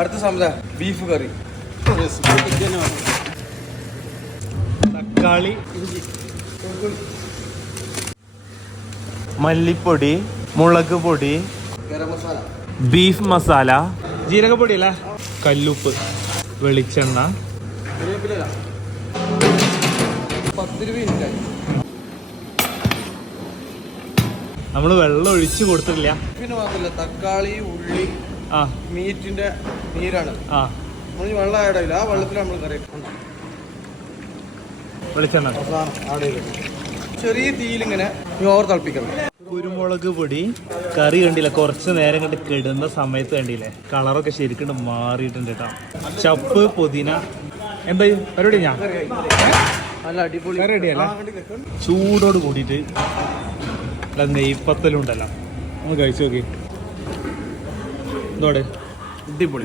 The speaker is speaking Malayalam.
അടുത്ത സംഭവം ബീഫ് കറി, തക്കാളി, മല്ലിപ്പൊടി, മുളക് പൊടി, ഗരം മസാല, ബീഫ് മസാല, ജീരകപ്പൊടി അല്ല, കല്ലുപ്പ്, വെളിച്ചെണ്ണ. 10 മിനിറ്റ്. നമ്മൾ വെള്ളം ഒഴിച്ചു കൊടുത്തിട്ടില്ല. പിന്നെ മാത്രമല്ല തക്കാളി, ഉള്ളി, മീറ്റിന്റെ നീരാണ്. നമ്മൾ വെള്ളം ആഡ് ചെയ്യില്ല, ആ വെള്ളത്തിൽ നമ്മൾ കറി വെളിച്ചെണ്ണ ചെറിയ തീയിലിങ്ങനെ ഓവർ തിളപ്പിക്കണം. കുരുമുളക് പൊടി. കറി കണ്ടില്ല, കുറച്ച് നേരം കണ്ട് കിടുന്ന സമയത്ത് കണ്ടില്ലേ കളറൊക്കെ ശരിക്കും മാറിയിട്ടുണ്ട് കേട്ടോ. ചപ്പ്, പുതിന. എന്താ പരിപാടി? ഞാൻ നല്ല അടിപൊളി റെഡിയല്ല. ചൂടോട് കൂടിയിട്ട് നെയ്പ്പത്തലും ഉണ്ടല്ലോ, ഒന്ന് കഴിച്ചു നോക്കി. എന്തോടെ? അടിപൊളി.